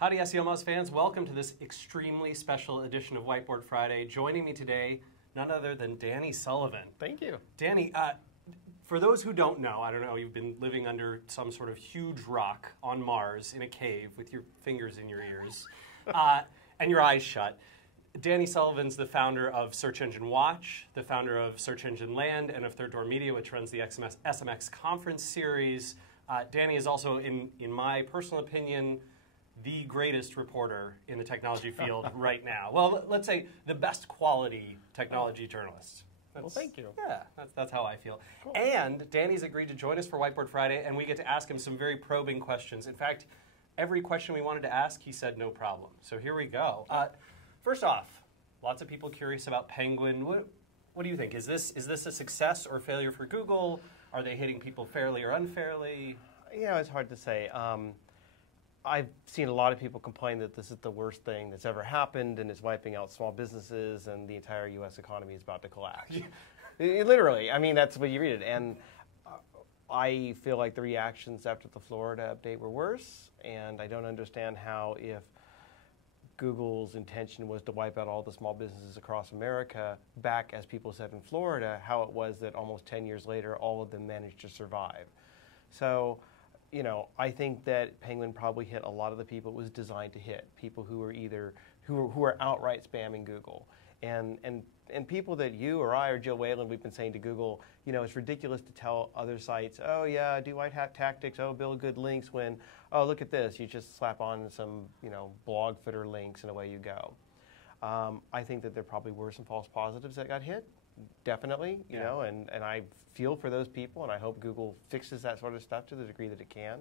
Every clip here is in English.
Howdy SEO Moz fans, welcome to this extremely special edition of Whiteboard Friday. Joining me today, none other than Danny Sullivan. Thank you. Danny, for those who don't know, I don't know, you've been living under some sort of huge rock on Mars in a cave with your fingers in your ears and your eyes shut. Danny Sullivan's the founder of Search Engine Watch, the founder of Search Engine Land, and of Third Door Media, which runs the SMX conference series. Danny is also, in my personal opinion, the greatest reporter in the technology field right now. Well, let's say the best quality technology journalist. Well, thank you. Yeah, that's how I feel. Cool. And Danny's agreed to join us for Whiteboard Friday, and we get to ask him some very probing questions. In fact, every question we wanted to ask, he said no problem. So here we go. First off, lots of people curious about Penguin. What do you think? Is this a success or failure for Google? Are they hitting people fairly or unfairly? You know, it's hard to say. I've seen a lot of people complain that this is the worst thing that's ever happened and it's wiping out small businesses and the entire U.S. economy is about to collapse. Literally. I mean, that's what you read it. And I feel like the reactions after the Florida update were worse, and I don't understand how, if Google's intention was to wipe out all the small businesses across America, back, as people said in Florida, how it was that almost 10 years later, all of them managed to survive. So, you know, I think that Penguin probably hit a lot of the people it was designed to hit, people who were either who are outright spamming Google, and people that you or I or Jill Whalen, we've been saying to Google, you know, it's ridiculous to tell other sites, oh yeah, do white hat tactics, oh build good links, when, oh look at this, you just slap on some, you know, blog footer links and away you go. I think that there probably were some false positives that got hit. Definitely, you know, and I feel for those people, and I hope Google fixes that sort of stuff to the degree that it can.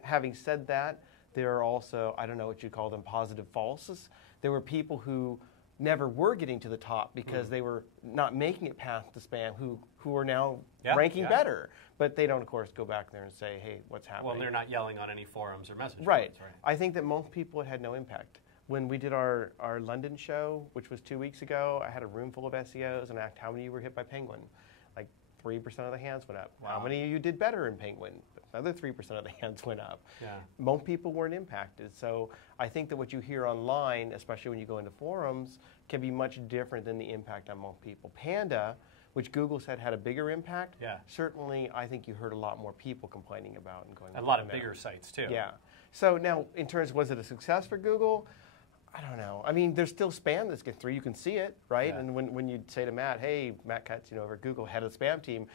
Having said that, there are also, I don't know what you call them, positive falses. There were people who never were getting to the top because they were not making it past the spam, who are now ranking better. But they don't, of course, go back there and say, hey, what's happening? Well, they're not yelling on any forums or message boards, right. I think that most people, it had no impact. When we did our London show, which was 2 weeks ago, I had a room full of SEOs and asked how many of you were hit by Penguin. Like 3% of the hands went up. Wow. How many of you did better in Penguin? Another 3% of the hands went up. Yeah. Most people weren't impacted. So I think that what you hear online, especially when you go into forums, can be much different than the impact on most people. Panda, which Google said had a bigger impact, certainly I think you heard a lot more people complaining about and going. A lot of bigger sites too. Yeah. So now, in terms of was it a success for Google? I don't know. I mean, there's still spam that's getting through. You can see it, right? Yeah. And when you say to Matt, hey, Matt Cutts, you know, over at Google, head of the spam team,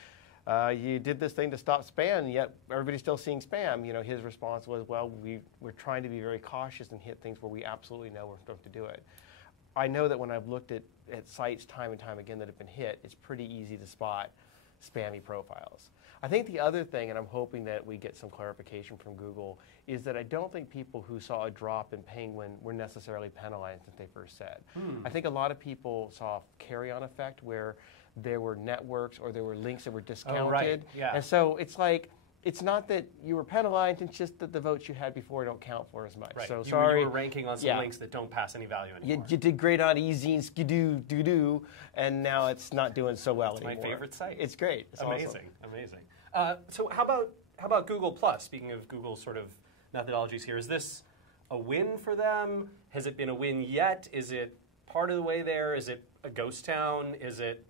you did this thing to stop spam, yet everybody's still seeing spam. You know, his response was, well, we're trying to be very cautious and hit things where we absolutely know we're supposed to do it. I know that when I've looked at sites time and time again that have been hit, it's pretty easy to spot spammy profiles. I think the other thing, and I'm hoping that we get some clarification from Google, is that I don't think people who saw a drop in Penguin were necessarily penalized, as they first said. I think a lot of people saw a carry-on effect where there were networks or there were links that were discounted. Oh, right. And so it's like, it's not that you were penalized, it's just that the votes you had before don't count for as much. Right. So sorry. You were ranking on some links that don't pass any value anymore. You did great on easy and skidoo, doo-doo, and now it's not doing so well anymore. It's my favorite site. It's great. It's amazing, awesome. Amazing. So how about Google Plus? Speaking of Google's sort of methodologies here, is this a win for them? Has it been a win yet? Is it part of the way there? Is it a ghost town? Is it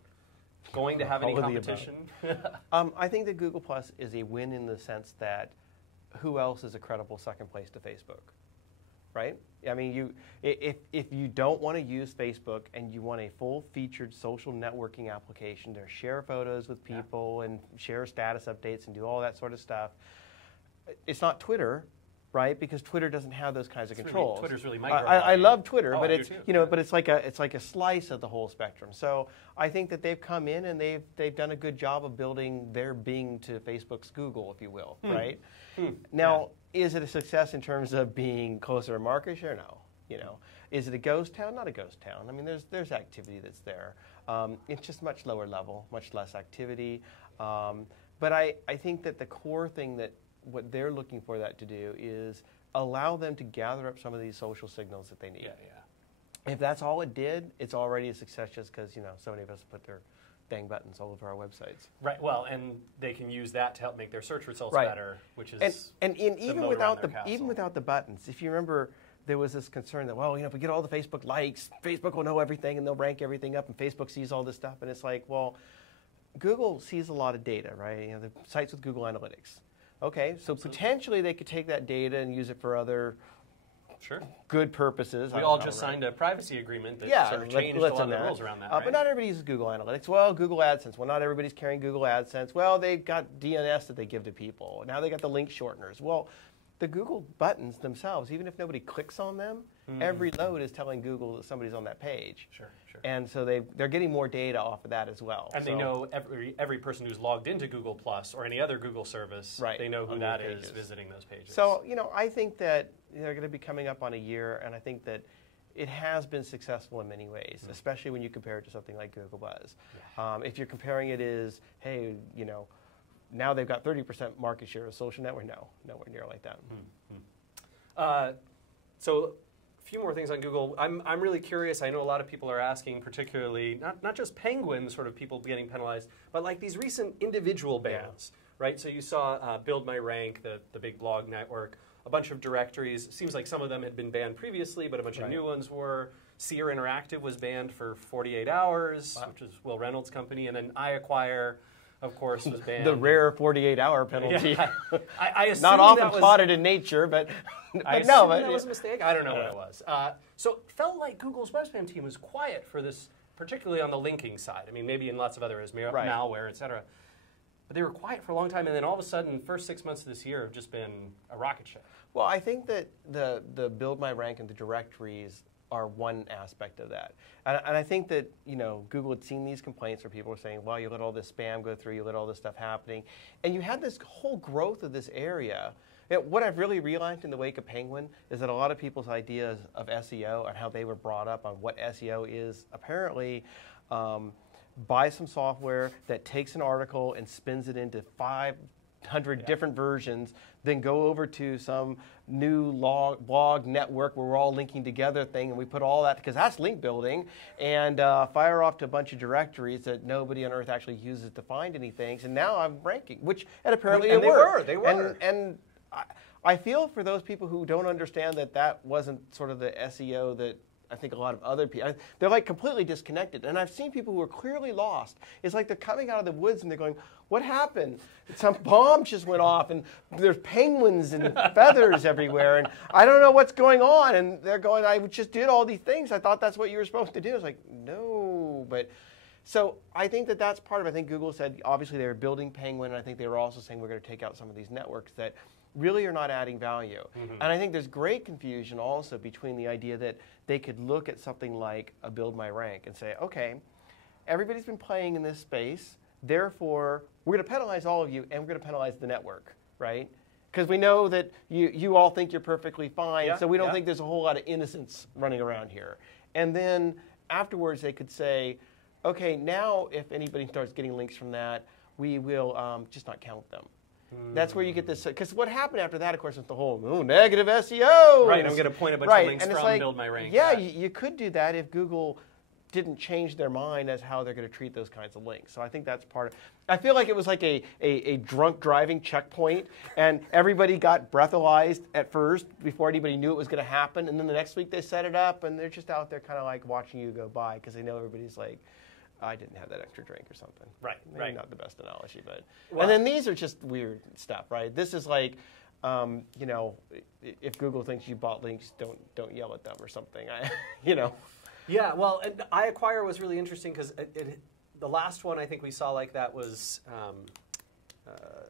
going to have any competition? I think that Google Plus is a win in the sense that who else is a credible second place to Facebook, right? I mean, if you don't want to use Facebook and you want a full-featured social networking application to share photos with people and share status updates and do all that sort of stuff, it's not Twitter, right? Because Twitter doesn't have those kinds of controls. Twitter's really micro. I love Twitter, but it's but it's like a slice of the whole spectrum. So I think that they've come in and they've done a good job of building their Bing to Facebook's Google, if you will, right? Now, is it a success in terms of being closer to market share? No. You know, is it a ghost town? Not a ghost town. I mean, there's activity that's there. It's just much lower level, much less activity. But I think that the core thing that what they're looking for that to do is allow them to gather up some of these social signals that they need. If that's all it did, it's already a success just because, you know, so many of us put their dang buttons all over our websites. Right. Well, and they can use that to help make their search results better, which is and even without the buttons. If you remember there was this concern that, well, if we get all the Facebook likes, Facebook will know everything and they'll rank everything up and Facebook sees all this stuff. And it's like, well, Google sees a lot of data, right? The sites with Google Analytics. Okay, so potentially they could take that data and use it for other good purposes. We all just signed a privacy agreement that sort of changed a lot of the rules around that, right? But not everybody uses Google Analytics. Well, Google AdSense. Well, not everybody's carrying Google AdSense. Well, they've got DNS that they give to people. Now they got the link shorteners. Well, the Google buttons themselves, even if nobody clicks on them, every load is telling Google that somebody's on that page. Sure. And so they're getting more data off of that as well. And they know every person who's logged into Google Plus or any other Google service, they know who that is visiting those pages. So, I think that they're going to be coming up on a year, and I think that it has been successful in many ways, especially when you compare it to something like Google Buzz. Yeah. If you're comparing it as, hey, now they've got 30% market share of social network. No, nowhere near like that. So a few more things on Google. I'm really curious. I know a lot of people are asking, particularly, not just Penguin, sort of people getting penalized, but like these recent individual bans, right? So you saw Build My Rank, the big blog network, a bunch of directories. It seems like some of them had been banned previously, but a bunch of new ones were. Sear Interactive was banned for 48 hours, which is Will Reynolds' company, and then iAcquire, of course, was banned. The rare 48-hour penalty. Yeah, I assume not often plotted in nature, but that was a mistake. I don't know what it was. So it felt like Google's web spam team was quiet for this, particularly on the linking side. I mean, maybe in lots of other areas, malware, et cetera. But they were quiet for a long time, and then all of a sudden, first 6 months of this year have just been a rocket ship. Well, I think that the Build My Rank and the directories are one aspect of that. And I think that, Google had seen these complaints where people were saying, well, you let all this spam go through, you let all this stuff happening. And you had this whole growth of this area. What I've really realized in the wake of Penguin is that a lot of people's ideas of SEO and how they were brought up on what SEO is apparently buy some software that takes an article and spins it into 500 different versions, then go over to some new blog network where we're all linking together thing, and we put all that, because that's link building, and fire off to a bunch of directories that nobody on earth actually uses to find anything. And now I'm ranking, and apparently they were. And I feel for those people who don't understand that wasn't sort of the SEO that I think a lot of other people, they're like completely disconnected. And I've seen people who are clearly lost. It's like they're coming out of the woods and they're going, what happened? Some bomb just went off and there's penguins and feathers everywhere and I don't know what's going on. And they're going, I just did all these things. I thought that's what you were supposed to do. It's like, no. But so I think that's part of it. I think Google said, obviously they were building Penguin, and I think they were also saying we're going to take out some of these networks that really are not adding value. And I think there's great confusion also between the idea that they could look at something like a Build My Rank and say, okay, everybody's been playing in this space, therefore we're going to penalize all of you and we're going to penalize the network, right? Because we know that you all think you're perfectly fine, so we don't think there's a whole lot of innocence running around here. And then afterwards they could say, okay, now if anybody starts getting links from that, we will just not count them. That's where you get this, because what happened after that, of course, was the whole negative SEO. Right, I'm going to point a bunch of links and from Build My Rank. Yeah, you could do that if Google didn't change their mind as how they're going to treat those kinds of links. So I think that's part of it. I feel like it was like a drunk driving checkpoint, and everybody got breathalyzed at first before anybody knew it was going to happen, and then the next week they set it up, and they're just out there kind of like watching you go by because they know everybody's like, I didn't have that extra drink or something. Maybe not the best analogy, but and then these are just weird stuff, right? This is like, if Google thinks you bought links, don't yell at them or something. Yeah, well, and iAcquire was really interesting because the last one I think we saw like that was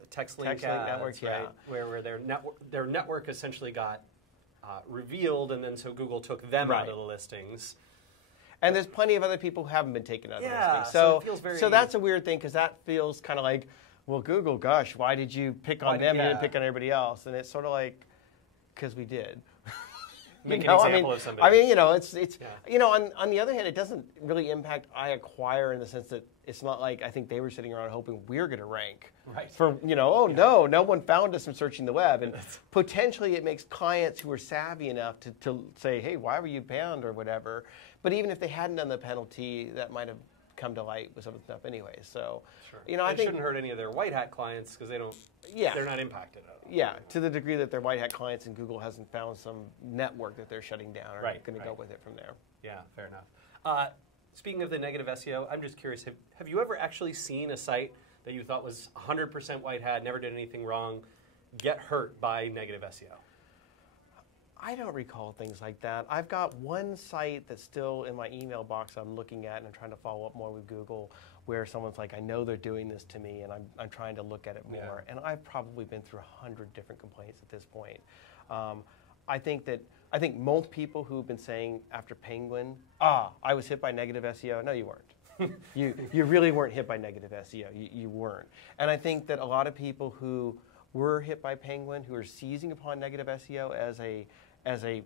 TextLink Network, right? Where their network essentially got revealed, and then so Google took them out of the listings. And there's plenty of other people who haven't been taken out of the listings. So it feels very... So that's a weird thing, because that feels kind of like, well, Google, gosh, why did you pick on them and didn't pick on everybody else? And it's sort of like, because we did. Make an example of somebody. I mean, on the other hand, it doesn't really impact iAcquire in the sense that it's not like I think they were sitting around hoping we're going to rank. Right. For, no one found us from searching the web. And potentially it makes clients who are savvy enough to say, hey, why were you banned or whatever. But even if they hadn't done the penalty, that might have come to light with some of the stuff anyway. So, Sure. I it think shouldn't hurt any of their white hat clients because they don't. Yeah. They're not impacted at all. Yeah, to the degree that they're white hat clients and Google hasn't found some network that they're shutting down, or going to go with it from there. Yeah, fair enough. Speaking of the negative SEO, I'm just curious, have you ever actually seen a site that you thought was 100% white hat, never did anything wrong, get hurt by negative SEO? I don't recall things like that. I've got one site that's still in my email box I'm looking at, and I'm trying to follow up more with Google, where someone's like, I know they're doing this to me, and I'm trying to look at it more. And I've probably been through 100 different complaints at this point. I think most people who've been saying after Penguin, I was hit by negative SEO. No, you weren't. you really weren't hit by negative SEO. You weren't. And I think that a lot of people who were hit by Penguin, who are seizing upon negative SEO as a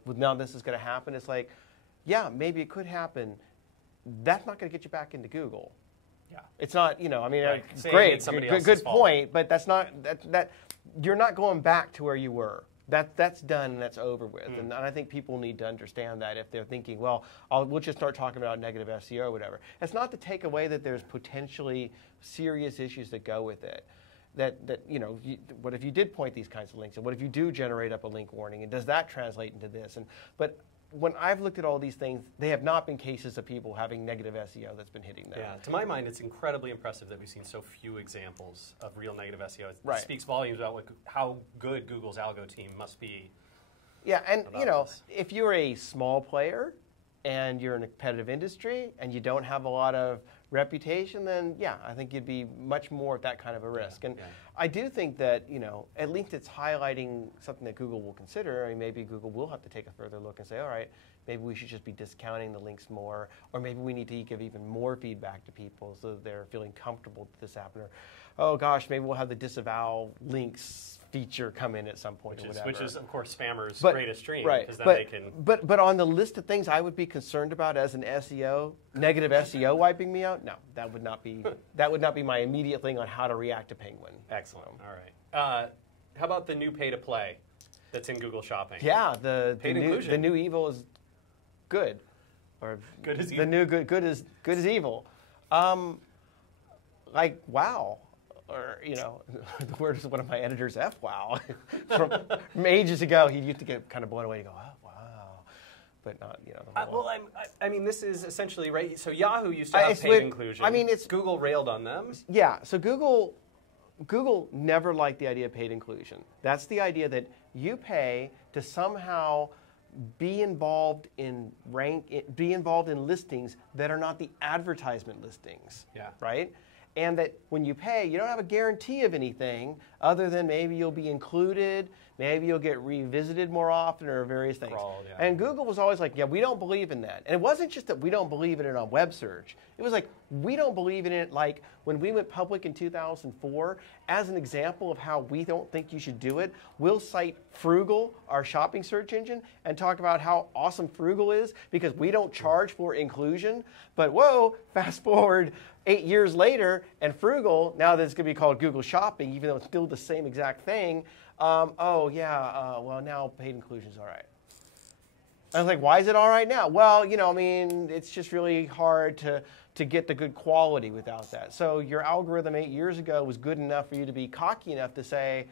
well, now this is going to happen. It's like, yeah, maybe it could happen. That's not going to get you back into Google. Yeah, it's not. I mean, great, good point. But that's not that. You're not going back to where you were. That's done and that's over with. And I think people need to understand that if they're thinking, well, we'll just start talking about negative SEO or whatever. It's not to take away that there's potentially serious issues that go with it. What if you did point these kinds of links, and what if you do generate up a link warning, and does that translate into this? But when I've looked at all these things, they have not been cases of people having negative SEO that's been hitting them. Yeah, to my mind, it's incredibly impressive that we've seen so few examples of real negative SEO. It speaks volumes about how good Google's algo team must be. Yeah, and if you're a small player and you're in a competitive industry and you don't have a lot of reputation, then I think you'd be much more at that kind of a risk. And I do think that, at least it's highlighting something that Google will consider. I mean, maybe Google will have to take a further look and say, all right, maybe we should just be discounting the links more, or maybe we need to give even more feedback to people so that they're feeling comfortable with this happening. Or, oh gosh, maybe we'll have the disavow links feature come in at some point, which is of course spammers' greatest dream, because then they can. But on the list of things I would be concerned about as an SEO, negative SEO wiping me out, no, that would not be my immediate thing on how to react to Penguin. Excellent. All right. How about the new pay to play that's in Google Shopping? Yeah, the new evil is good, or good as evil. The new good is evil. Like wow. Or, the word is one of my editors, F-wow. From ages ago, he used to get kind of blown away and go, oh, wow. But not, I mean, this is essentially, right? So Yahoo used to have paid inclusion. I mean, Google railed on them. Yeah, so Google never liked the idea of paid inclusion. That's the idea that you pay to somehow be involved in listings that are not the advertisement listings. Yeah. Right? And that when you pay, you don't have a guarantee of anything other than maybe you'll be included, maybe you'll get revisited more often, or various things. And Google was always like, yeah, we don't believe in that. And it wasn't just that we don't believe in it on web search. It was like, we don't believe in it like when we went public in 2004, as an example of how we don't think you should do it, we'll cite Frugal, our shopping search engine, and talk about how awesome Frugal is because we don't charge for inclusion. But whoa, fast forward 8 years later, and Frugal, now that it's going to be called Google Shopping, even though it's still the same exact thing, well, now paid inclusion is all right. I was like, why is it all right now? Well, it's just really hard to get the good quality without that. So your algorithm 8 years ago was good enough for you to be cocky enough to say,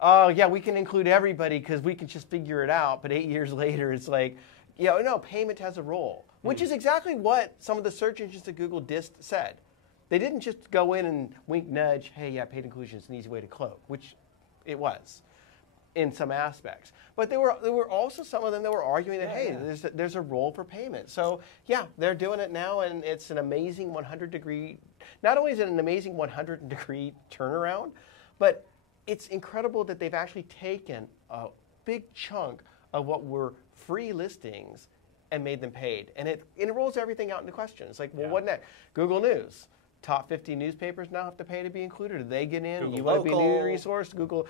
oh, yeah, we can include everybody because we can just figure it out. But 8 years later, it's like, no, payment has a role, which is exactly what some of the search engines that Google dissed said. They didn't just go in and wink, nudge, hey, yeah, paid inclusion is an easy way to cloak, which it was in some aspects. But there were also some of them that were arguing that, hey, there's a role for payment. So, yeah, they're doing it now, and it's an amazing 100-degree, not only is it an amazing 100-degree turnaround, but it's incredible that they've actually taken a big chunk of what were free listings and made them paid. And it rolls everything out into question. It's like, well, what next? Google News. Top 50 newspapers now have to pay to be included. Do they get in? Google you want to be a news Local. resource? Google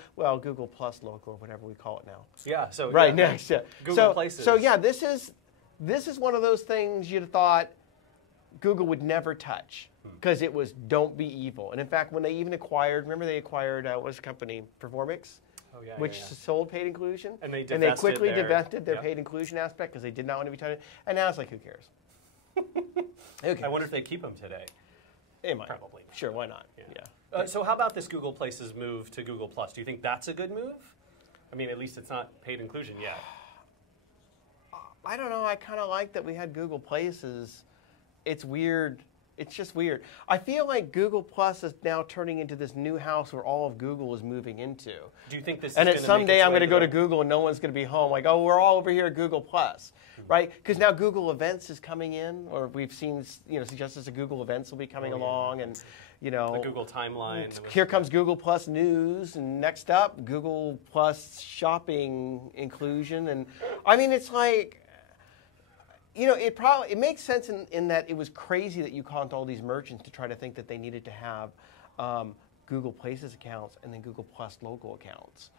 Plus Local, or whatever we call it now. Yeah. So right next. Yeah. Google Places. So yeah, this is one of those things you'd have thought Google would never touch because it was don't be evil. And in fact, when they even acquired, remember they acquired what was the company Performix? Oh, yeah, which sold paid inclusion, and they quickly divested their paid inclusion aspect because they did not want to be touched. And now it's like, who cares? I wonder if they keep them today. It might. Probably. Sure, why not? Yeah. So how about this Google Places move to Google+? Do you think that's a good move? I mean, at least it's not paid inclusion yet. I don't know. I kind of like that we had Google Places. It's weird. It's just weird. I feel like Google Plus is now turning into this new house where all of Google is moving into. Do you think this and is then someday I'm going to go to Google and no one's going to be home. Like, oh, we're all over here at Google Plus, right? Because now Google Events is coming in, or we've seen, suggestions that Google Events will be coming along, and the Google timeline. Here comes Google Plus News, and next up, Google Plus Shopping inclusion, and I mean, it's like. It makes sense in that it was crazy that you called all these merchants to try to think that they needed to have Google Places accounts and then Google Plus local accounts.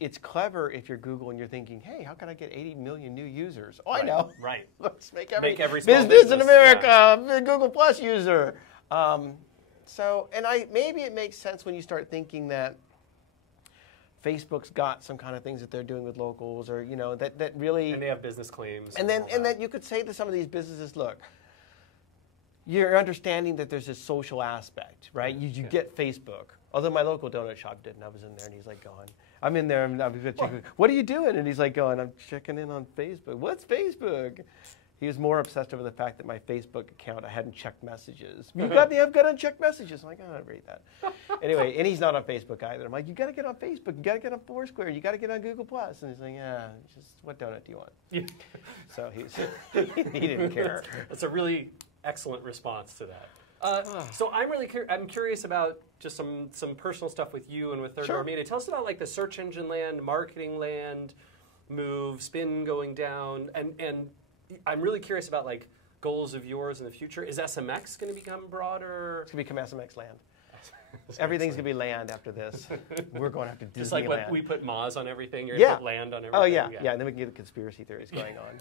It's clever if you're Google and you're thinking, hey, how can I get 80 million new users? Oh, right, I know. Right. Let's make every business in America a Google Plus user. Maybe it makes sense when you start thinking that Facebook's got some kind of things that they're doing with locals, or that really. And they have business claims. And that you could say to some of these businesses, look, you're understanding that there's this social aspect, right? You get Facebook. Although my local donut shop didn't, I was in there and he's like going, I'm in there and I'm checking. What are you doing? And he's like going, I'm checking in on Facebook. What's Facebook? He was more obsessed over the fact that my Facebook account, I hadn't checked messages. I've got unchecked messages. I'm like, I don't read that. Anyway, and he's not on Facebook either. I'm like, you got to get on Facebook. You got to get on Foursquare. You got to get on Google Plus. And he's like, yeah, just what donut do you want? Yeah. So he didn't care. That's a really excellent response to that. So I'm curious about just some personal stuff with you and with Third Door Media. Tell us about like the search engine land, marketing land, move, spin going down, and I'm really curious about like goals of yours in the future. Is SMX going to become broader? It's going to become SMX land. Everything's going to be land after this. We're going after Disneyland. Just like when we put Moz on everything, you're going to put land on everything. Oh, yeah. And then we can get the conspiracy theories going on.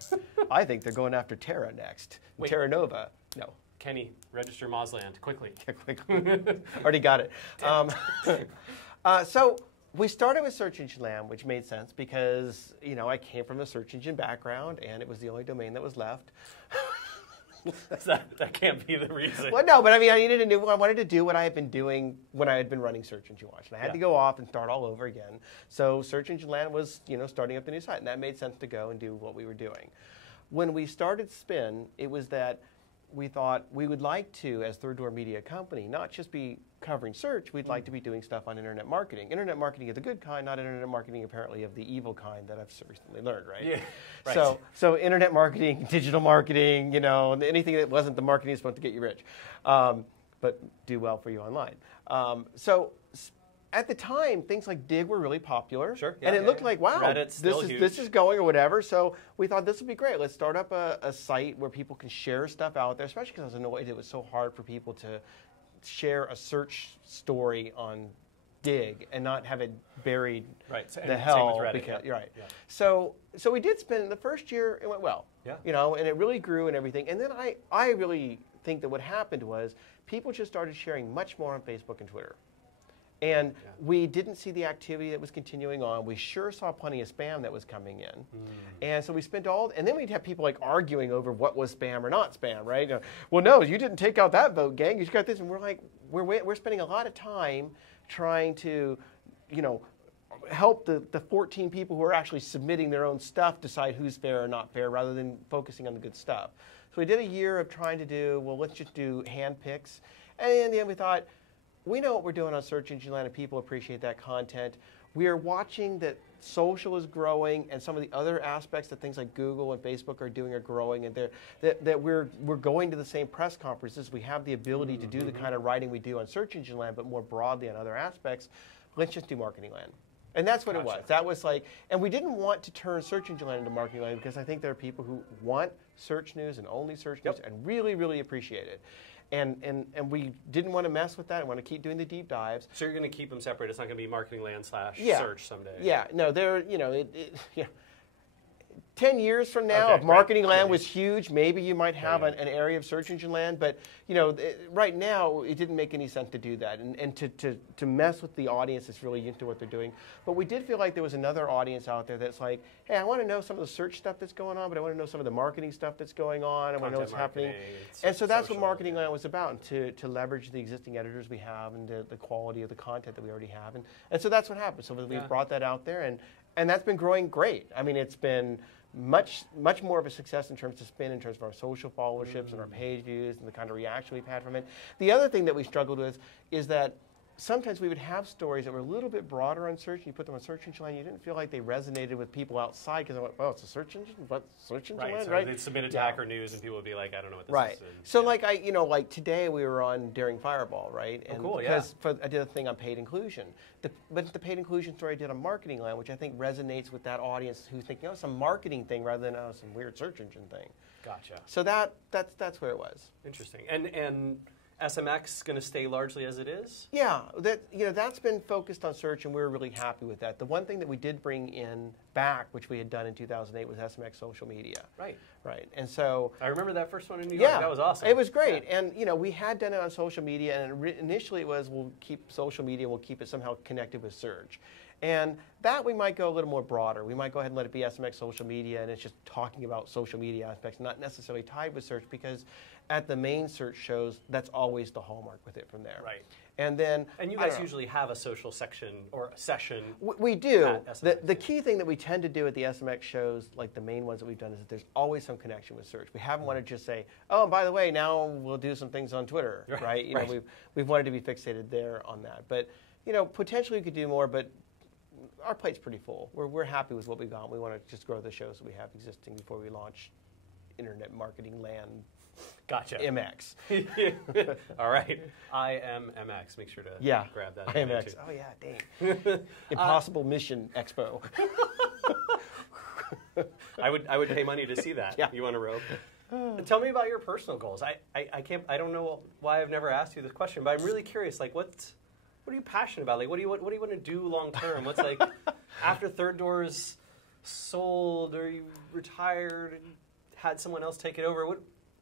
I think they're going after Terra next. Wait. Terra Nova. No. Kenny, register Mozland, quickly. Yeah, quickly. Already got it. So we started with Search Engine Land, which made sense because, I came from a search engine background, and it was the only domain that was left. That can't be the reason. Well, no, but I mean, I wanted to do what I had been doing when I had been running Search Engine Watch, and I had to go off and start all over again. So Search Engine Land was, starting up the new site, and that made sense to go and do what we were doing. When we started Spin, it was that we thought we would like to, as Third Door Media Company, not just be covering search, we'd like to be doing stuff on internet marketing. Internet marketing of the good kind, not internet marketing apparently of the evil kind that I've recently learned, right? Yeah, right. So internet marketing, digital marketing, anything that wasn't the marketing is supposed to get you rich, but do well for you online. At the time, things like Dig were really popular. Sure. Yeah, and it looked like, wow, this is going or whatever. So we thought this would be great. Let's start up a site where people can share stuff out there, especially because I was annoyed it was so hard for people to share a search story on Dig and not have it buried the hell. Same with Reddit, because, right. Yeah. So we did Spin. The first year, it went well. Yeah. And it really grew and everything. And then I really think that what happened was people just started sharing much more on Facebook and Twitter. And we didn't see the activity that was continuing on. We sure saw plenty of spam that was coming in. And so we spent and then we'd have people like arguing over what was spam or not spam, right? Well, no, you didn't take out that vote, gang. You got this. And we're like, we're spending a lot of time trying to, help the 14 people who are actually submitting their own stuff decide who's fair or not fair rather than focusing on the good stuff. So we did a year of trying to do, let's just do hand picks. And in the end we thought, we know what we're doing on Search Engine Land, and people appreciate that content. We are watching that social is growing, and some of the other aspects that things like Google and Facebook are doing are growing, and that we're going to the same press conferences. We have the ability to do the kind of writing we do on Search Engine Land, but more broadly on other aspects. Let's just do Marketing Land. And that's what it was. That was like, and we didn't want to turn Search Engine Land into Marketing Land because I think there are people who want search news and only search news and really, really appreciate it. And we didn't want to mess with that. I want to keep doing the deep dives. So you're going to keep them separate. It's not going to be Marketing Land / search someday. Yeah. No, 10 years from now, Okay, if marketing right. land was huge, maybe you might have an area of search engine land. But right now, it didn't make any sense to do that and to mess with the audience that's really into what they're doing. But we did feel like there was another audience out there that's like, hey, I want to know some of the search stuff that's going on, but I want to know some of the marketing stuff that's going on. I want to know what's happening. And so that's what marketing land was about, to leverage the existing editors we have and the quality of the content that we already have. And so that's what happened. So we've brought that out there, and that's been growing great. I mean, it's been much more of a success in terms of our social followerships and our page views and the kind of reaction we've had from it. The other thing that we struggled with is that sometimes we would have stories that were a little bit broader on search, and you put them on search engine land, you didn't feel like they resonated with people outside because I went, oh, it's a search engine? What, search engine land? So right? they'd submit it to Hacker News, and people would be like, I don't know what this right. is. And, so like today we were on Daring Fireball, right? And cool, because I did a thing on paid inclusion. But the paid inclusion story I did on marketing land, which I think resonates with that audience who's thinking, oh, it's a marketing thing rather than some weird search engine thing. Gotcha. So that's where it was. Interesting. And SMX going to stay largely as it is? Yeah, that's been focused on search, and we're really happy with that. The one thing that we did bring in back, which we had done in 2008, was SMX social media. Right. Right. And so I remember that first one in New York. Yeah, That was awesome. It was great. Yeah. And we had done it on social media, and initially it was we'll keep social media, we'll keep it somehow connected with search. And that we might go a little more broader. We might go ahead and let it be SMX social media, and it's just talking about social media aspects, not necessarily tied with search, because at the main search shows, that's always the hallmark with it from there. Right. And then, and you guys usually have a social section or a session. We do. At the key thing that we tend to do at the SMX shows, like the main ones that we've done, is that there's always some connection with search. We haven't wanted to just say, oh, and by the way, now we'll do some things on Twitter, right? We've wanted to be fixated there on that. But potentially we could do more, but our plate's pretty full. We're happy with what we've got. We want to just grow the shows that we have existing before we launch Internet Marketing Land. Gotcha. MX. All right. IMMX. Make sure to grab that. IMX. Oh, yeah, dang. Impossible Mission Expo. I would pay money to see that. Yeah. You want a robe? Tell me about your personal goals. I don't know why I've never asked you this question, but I'm really curious. Like, what are you passionate about? Like, what do you want to do long term? What's like after Third Door's sold, or you retired and had someone else take it over?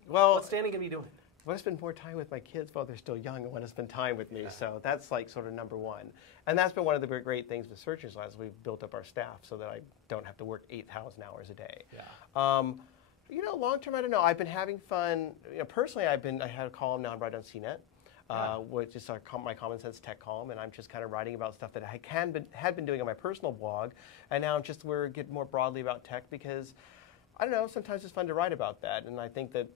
What's Danny going to be doing? I want to spend more time with my kids while they're still young. I want to spend time with me. Yeah. So that's like sort of number one. And that's been one of the great things with Search Engine Labs. We've built up our staff so that I don't have to work 8,000 hours a day. Yeah. Long term, I don't know. I've been having fun. Personally, I had a column now I write on CNET. Which is my Common Sense Tech column, and I'm just kind of writing about stuff that I had been doing on my personal blog, and now we're getting more broadly about tech because, I don't know, sometimes it's fun to write about that, and I think that,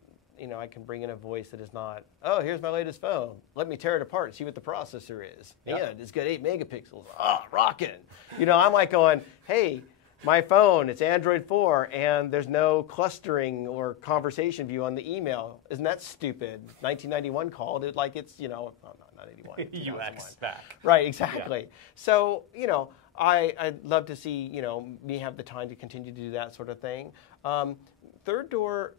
I can bring in a voice that is not, oh, here's my latest phone, let me tear it apart and see what the processor is. Yep. Yeah, it's got 8 megapixels, rockin'. I'm like going, hey, my phone, it's Android 4, and there's no clustering or conversation view on the email. Isn't that stupid? 1991 called it like it's, not 81. UX back. Right, exactly. Yeah. So, I'd love to see, me have the time to continue to do that sort of thing. Third Door,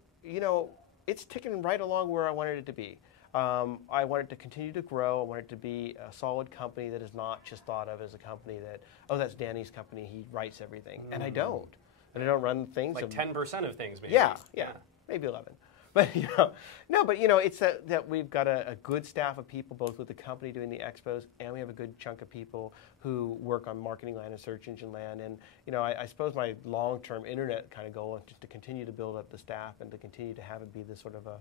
it's ticking right along where I wanted it to be. I want it to continue to grow. I want it to be a solid company that is not just thought of as a company that, oh, that's Danny's company, he writes everything. And I don't. And I don't run things. Like 10% of things, maybe. Yeah, maybe 11. But, it's that we've got a good staff of people, both with the company doing the expos, and we have a good chunk of people who work on marketing land and search engine land. And, I suppose my long-term internet kind of goal is just to continue to build up the staff and to continue to have it be this sort of a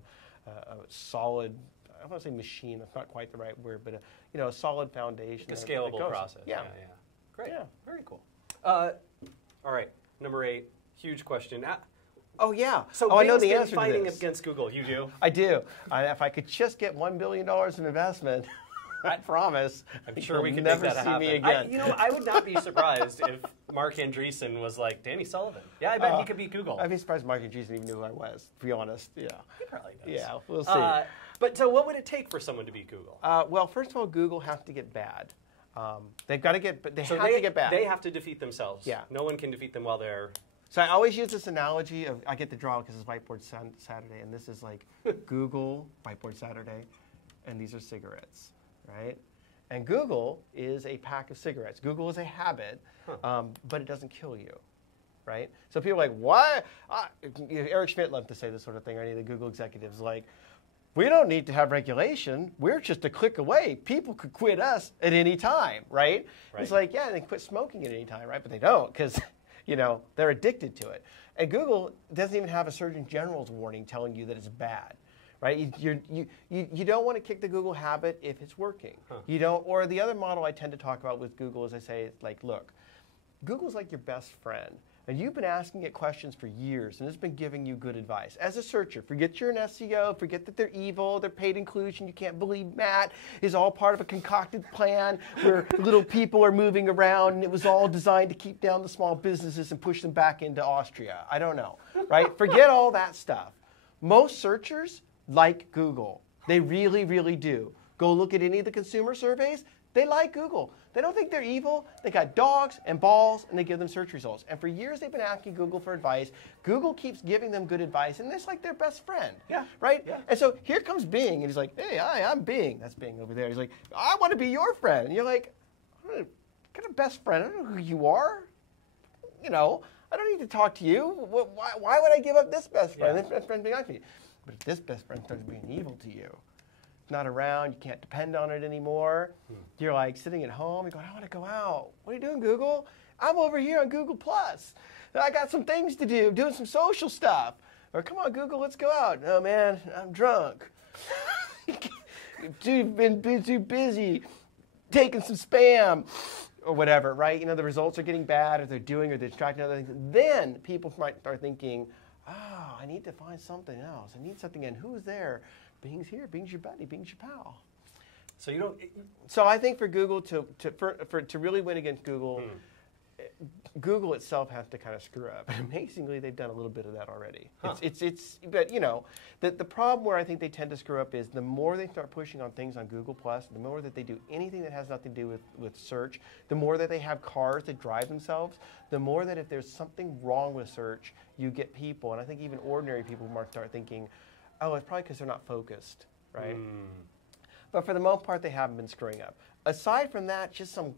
solid, I don't want to say machine, that's not quite the right word, but a solid foundation. Like a scalable process. Yeah. Great. Yeah. Very cool. All right, number 8, huge question. Oh, yeah. So I know the Bing's answer been fighting to this. against Google. You do? I do. If I could just get $1 billion in investment, I promise. I'm sure we can never make that see happen. me again. I would not be surprised if Mark Andreessen was like, Danny Sullivan. Yeah, I bet he could beat Google. I'd be surprised Mark Andreessen even knew who I was, to be honest. Yeah. He probably does. Yeah, we'll see. But so what would it take for someone to beat Google? Well, first of all, Google has to get bad. They've got to get, but they have to get bad. They have to defeat themselves. Yeah. No one can defeat them while they're... So I always use this analogy of, I get to draw because it's Whiteboard Saturday, and this is like Google, Whiteboard Saturday, and these are cigarettes, right? And Google is a pack of cigarettes. Google is a habit, but it doesn't kill you. right? So people are like, why? Eric Schmidt loved to say this sort of thing, or any of the Google executives, like, we don't need to have regulation. We're just a click away. People could quit us at any time, right? It's like, yeah, they can quit smoking at any time, right? But they don't because, they're addicted to it. And Google doesn't even have a Surgeon General's warning telling you that it's bad, right? You don't want to kick the Google habit if it's working. You don't. Or the other model I tend to talk about with Google is I say, like, look, Google's like your best friend. And you've been asking it questions for years, and it's been giving you good advice. As a searcher, forget you're an SEO, forget that they're evil, they're paid inclusion, you can't believe Matt is all part of a concocted plan where little people are moving around, and it was all designed to keep down the small businesses and push them back into Austria. I don't know, right? Forget all that stuff. Most searchers like Google. They really, really do. Go look at any of the consumer surveys. They like Google. They don't think they're evil. They got dogs and balls, and they give them search results. And for years, they've been asking Google for advice. Google keeps giving them good advice, and it's like their best friend. Yeah. Right? Yeah. And so here comes Bing, and he's like, hey, hi, I'm Bing. That's Bing over there. He's like, I want to be your friend. And you're like, what kind of best friend? I don't know who you are. I don't need to talk to you. Why would I give up this best friend? This best friend being nice to me. But if this best friend starts being evil to you, not around, you can't depend on it anymore. You're like sitting at home, you're going, I want to go out. What are you doing, Google? I'm over here on Google+. I got some things to do, doing some social stuff. Or come on, Google, let's go out. Oh man, I'm drunk. Been too busy taking some spam or whatever, right? The results are getting bad, or they're distracting other things. Then people might start thinking, oh, I need to find something else. I need something, and who's there? Bing's here. Bing's your buddy. Bing's your pal. So you don't. So I think for Google to really win against Google, Google itself has to kind of screw up. And amazingly, they've done a little bit of that already. But the problem where I think they tend to screw up is the more they start pushing on things on Google+, the more that they do anything that has nothing to do with search, the more that they have cars that drive themselves, the more that if there's something wrong with search, you get people, and I think even ordinary people might start thinking, oh, it's probably because they're not focused, right? But for the most part, they haven't been screwing up. Aside from that, just some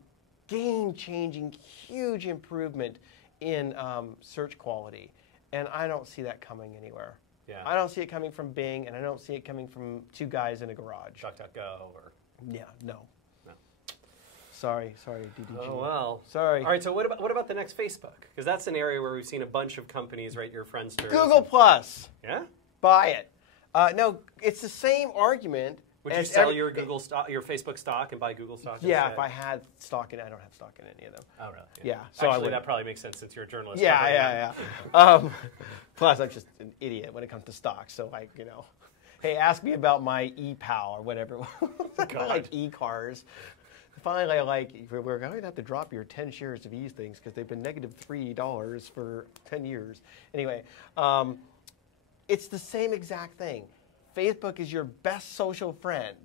game-changing, huge improvement in search quality. And I don't see that coming anywhere. Yeah. I don't see it coming from Bing, and I don't see it coming from two guys in a garage. DuckDuckGo or... Yeah, no. Sorry, DDG. Oh, well. Sorry. All right, so what about the next Facebook? Because that's an area where we've seen a bunch of companies, right, your Friendsters. Google+. Yeah? Buy it. No, it's the same argument. Would you sell your Google stock, your Facebook stock, and buy Google stock? Yeah, instead? if I had stock in it. I don't have stock in any of them. Oh, really? Yeah. So actually, that probably makes sense since you're a journalist. Yeah. Plus, I'm just an idiot when it comes to stocks. So, hey, ask me about my e-pal or whatever. I like e-cars. Finally, we're going to have to drop your 10 shares of these things because they've been negative $3 for 10 years. Anyway, it's the same exact thing. Facebook is your best social friend,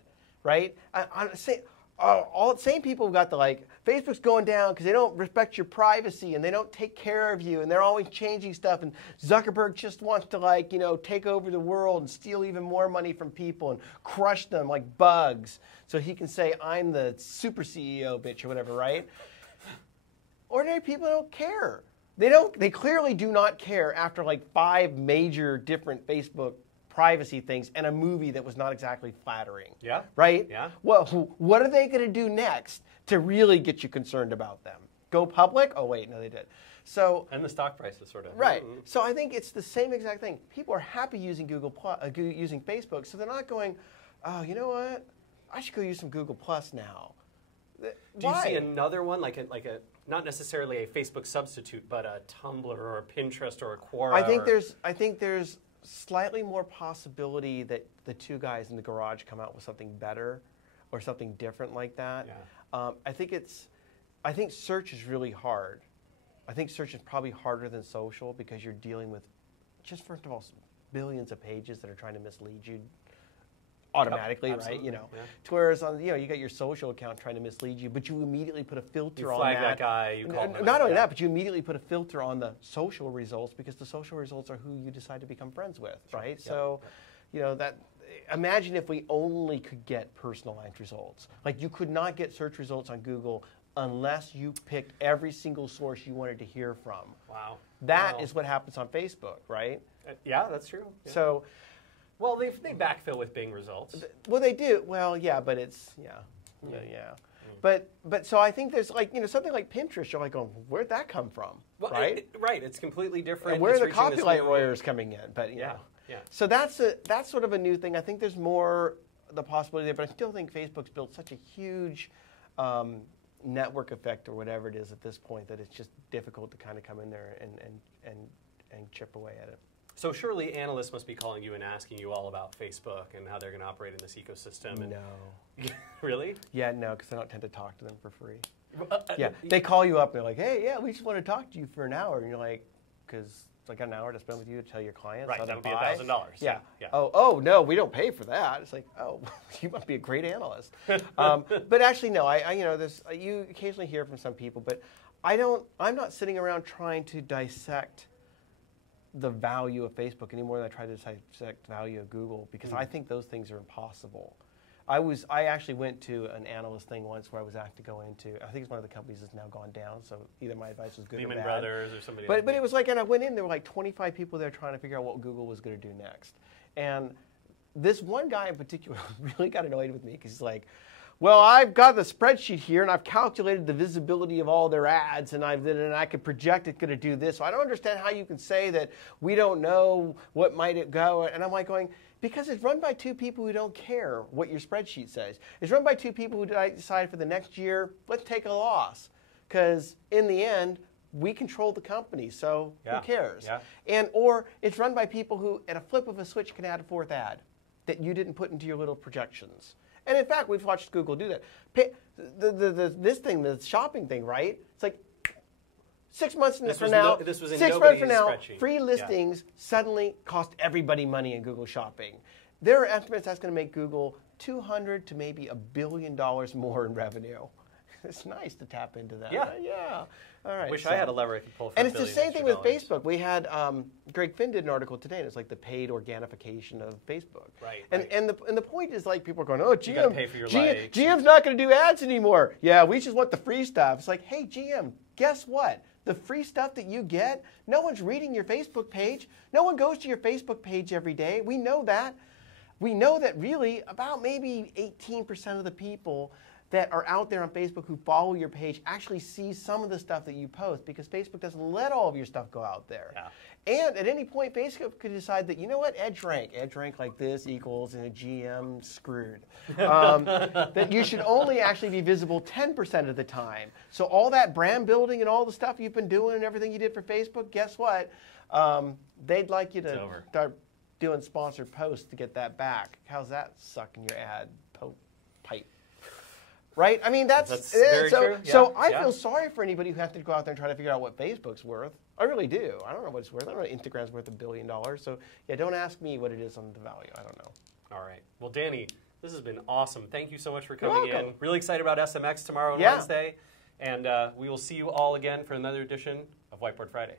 right? All the same people who got Facebook's going down because they don't respect your privacy and they don't take care of you and they're always changing stuff, and Zuckerberg just wants to take over the world and steal even more money from people and crush them like bugs so he can say, I'm the super CEO bitch or whatever, right? Ordinary people don't care. They clearly do not care after 5 major different Facebook privacy things and a movie that was not exactly flattering. Yeah. Right? Yeah. Well, what are they going to do next to really get you concerned about them? Go public? Oh, wait, no, they did. So. And the stock prices sort of. Right. So I think it's the same exact thing. People are happy using using Facebook, so they're not going, oh, you know what? I should go use some Google Plus now. Do you see another one, like a not necessarily a Facebook substitute, but a Tumblr or a Pinterest or a Quora? I think there's slightly more possibility that the two guys in the garage come out with something better or something different like that. Yeah. I think search is really hard. I think search is probably harder than social because you're dealing with, just first of all, billions of pages that are trying to mislead you automatically, right? Yeah. Whereas on, you got your social account trying to mislead you, but you immediately put a filter on that. You flag that guy. You call him. Not only that, but you immediately put a filter on the social results because the social results are who you decide to become friends with, right? Yep. So, that. Imagine if we only could get personalized results. You could not get search results on Google unless you picked every single source you wanted to hear from. Wow. That is what happens on Facebook, right? Yeah, that's true. Yeah. So, well, they backfill with Bing results. Well, they do. Well, yeah, but it's yeah. But so I think there's like something like Pinterest. You're like, where'd that come from? Well, right. It's completely different. And where are the copyright lawyers coming in? But yeah. So that's sort of a new thing. I think there's more the possibility there, but I still think Facebook's built such a huge network effect or whatever it is at this point that it's just difficult to kind of come in there and chip away at it. So surely analysts must be calling you and asking you all about Facebook and how they're going to operate in this ecosystem. And no. Really? Yeah, no, because I don't tend to talk to them for free. Yeah, they call you up and they're like, hey, yeah, we just want to talk to you for an hour. And you're like, because I got an hour to spend with you to tell your clients right, how to that would be buy. $1,000. Yeah. Oh, no, we don't pay for that. It's like, oh, you must be a great analyst. But actually, no, you occasionally hear from some people, but I'm not sitting around trying to dissect the value of Facebook any more than I try to dissect the value of Google, because I think those things are impossible. I actually went to an analyst thing once where I was asked to go into, I think it's one of the companies that's now gone down, so either my advice was good or bad. Lehman Brothers or somebody but it was like, and I went in, there were like 25 people there trying to figure out what Google was going to do next. And this one guy in particular really got annoyed with me because he's like, well, I've got the spreadsheet here, and I've calculated the visibility of all their ads, and I could project it's going to do this. So I don't understand how you can say that we don't know what might it go. And I'm like going, because it's run by two people who don't care what your spreadsheet says. It's run by two people who decide for the next year, let's take a loss. Because in the end, we control the company, so who cares? Yeah. Or it's run by people who, at a flip of a switch, can add a fourth ad that you didn't put into your little projections. And in fact, we've watched Google do that. This thing, the shopping thing, right? It's like 6 months from now, free listings suddenly cost everybody money in Google Shopping. There are estimates that's going to make Google $200 to maybe $1 billion more in revenue. It's nice to tap into that. Yeah. All right. Wish I had a lever I could pull for And it's the same thing with Facebook. We had Greg Finn did an article today, and it's like the paid organification of Facebook. Right. And the point is, like, people are going, oh, GM's not going to do ads anymore. Yeah, we just want the free stuff. It's like, hey, GM, guess what? The free stuff that you get, no one's reading your Facebook page. No one goes to your Facebook page every day. We know that. We know that really about maybe 18% of the people that are out there on Facebook who follow your page actually see some of the stuff that you post, because Facebook doesn't let all of your stuff go out there. Yeah. And at any point, Facebook could decide that, you know what, edge rank like this equals in a GM screwed. That you should only actually be visible 10% of the time. So all that brand building and all the stuff you've been doing and everything you did for Facebook, guess what? They'd like you to start doing sponsored posts to get that back. How's that sucking your ad pipe? Right? I mean, that's very true. Yeah. So I feel sorry for anybody who has to go out there and try to figure out what Facebook's worth. I really do. I don't know what it's worth. I don't know Instagram's worth $1 billion. So, yeah, don't ask me what it is on the value. I don't know. All right. Well, Danny, this has been awesome. Thank you so much for coming in. Really excited about SMX tomorrow and Wednesday. And we will see you all again for another edition of Whiteboard Friday.